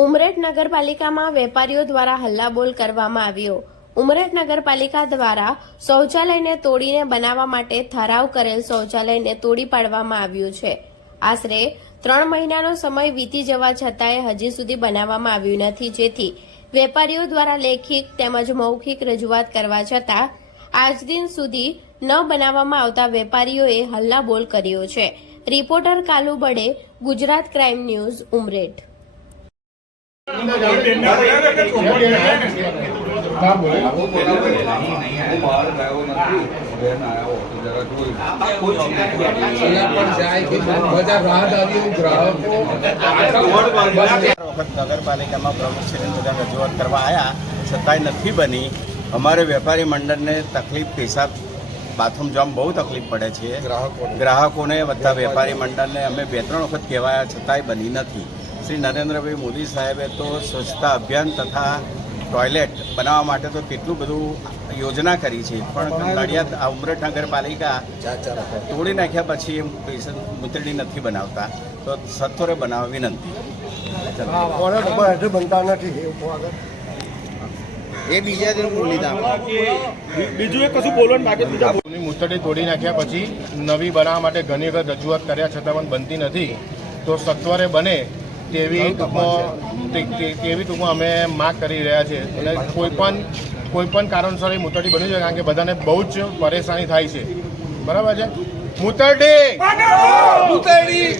ઉમરેઠ નગરપાલિકામાં વેપારીઓ દ્વારા હલ્લાબોલ કરવામાં આવ્યો. ઉમરેઠ નગરપાલિકા દ્વારા શૌચાલયને તોડીને બનાવવા માટે ઠરાવ કરેલ શૌચાલયને તોડી પાડવામાં આવ્યું છે. આશરે ત્રણ મહિનાનો સમય વીતી જવા છતાંય હજી સુધી બનાવવામાં આવ્યું નથી. જેથી વેપારીઓ દ્વારા લેખિત તેમજ મૌખિક રજૂઆત કરવા છતાં આજ દિન સુધી ન બનાવવામાં આવતા વેપારીઓએ હલ્લાબોલ કર્યો છે. Reporter Kalu Bade Gujarat crime news, Umreth. હું પ્રમુખ કે બધા નગરપાલિકામાં રજૂઆત કરવા આવ્યા છતાંય નથી બની. અમારે વેપારી મંડળને તકલીફ પેશાબ બાથરૂમ જવામાં બહુ તકલીફ પડે છે. ગ્રાહકોને બધા વેપારી મંડળને અમે બે ત્રણ વખત કહેવાયા છતાંય બની નથી. શ્રી નરેન્દ્રભાઈ મોદી સાહેબે તો સ્વચ્છતા અભિયાન તથા ટોયલેટ બનાવવા માટે તો કેટલું બધું યોજના કરી છે. પણ નડિયાદ આ ઉમરેઠ નગરપાલિકા તોડી નાખ્યા પછી એમ મૂતળી નથી બનાવતા. તો સત્વરે બનાવવા વિનંતી. બનતા નથી એ બીજા દિન બોલી દા ની મુસ્તડી તોડી નાખ્યા પછી નવી બનાવવા માટે ઘણી વખત રજૂઆત કર્યા છતાં પણ બનતી નથી. તો સત્વરે બને તેવી ટૂંકમાં તે- તેવી ટૂંકમાં અમે માગ કરી રહ્યા છીએ. અને કોઈ પણ કોઈ પણ કારણસર એ મુતરડી બની છે કારણ કે બધાને બહુ જ પરેશાની થાય છે. બરાબર છે? મુતરડી મુતેડી